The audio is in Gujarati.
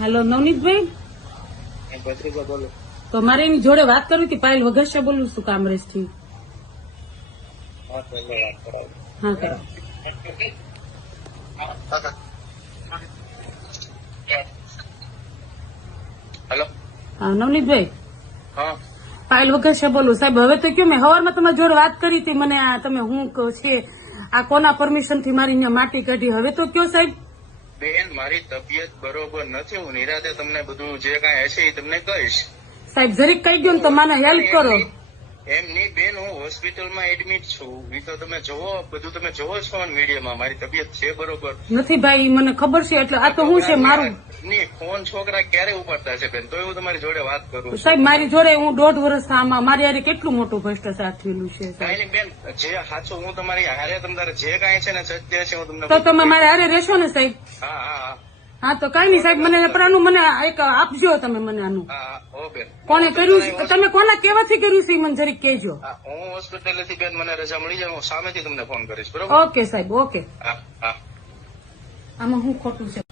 હેલો નવનીતભાઈ, ભત્રીજા બોલો. તો મારે એની જોડે વાત કરવી હતી. પાયલ વઘાસિયા બોલું છું કામરેજ થી. હા, પહેલા વાત કરાવો. હા કરો. હેલો. હા નવનીતભાઈ, હા, પાયલ વઘાસિયા બોલું. સાહેબ હવે તો કયો, મેં સવારમાં તમારી જોડે વાત કરી હતી. મને આ તમે હું છે આ કોના પરમિશન થી મારી અહીંયા માટી કાઢી. હવે તો કયો સાહેબ. બેન મારી તબિયત બરોબર નથી. હું નિરાતે તમને બધું જે કાંઈ હશે એ તમને કહીશ. સાહેબ જરીક કહી દો ને તો મને હેલ્પ કરો. એમની બેન હું હોસ્પિટલમાં એડમિટ છું. એ તો તમે જોવો, બધું તમે જોવો છો મીડિયામાં. મારી તબિયત છે બરોબર નથી ભાઈ, મને ખબર છે. એટલે આ તો હું છે મારું. ની ફોન છોકરા ક્યારે ઉપાડતા છે બેન? તો હું તમારી જોડે વાત કરું છું. સાહેબ મારી જોડે હું 1.5 વર્ષ આમાં મારી હારે કેટલું મોટું ભ્રષ્ટાચાર થયેલું છે સાહેબ. કાંઈ નહીં બેન, જે સાચું હું તમારી હારે તમારે જે કાંઈ છે ને સત્ય છે હું તમને તો તમે મારે હારે રહેશો ને સાહેબ? હા હા હા હા તો કઈ નહીં સાહેબ, મને પણ આનું મને એક આપજો તમે મને આનું. હા. ઓ બેન, કોને કર્યું છે? તમે કોના કેવાથી કર્યું છે એ મને જરીક કહેજો. હા, હું હોસ્પિટલેથી બેન મને રજા મળી જાય હું સામેથી તમને ફોન કરીશ, બરોબર? ઓકે સાહેબ, ઓકે. હા હા. આમાં હું ખોટું છે?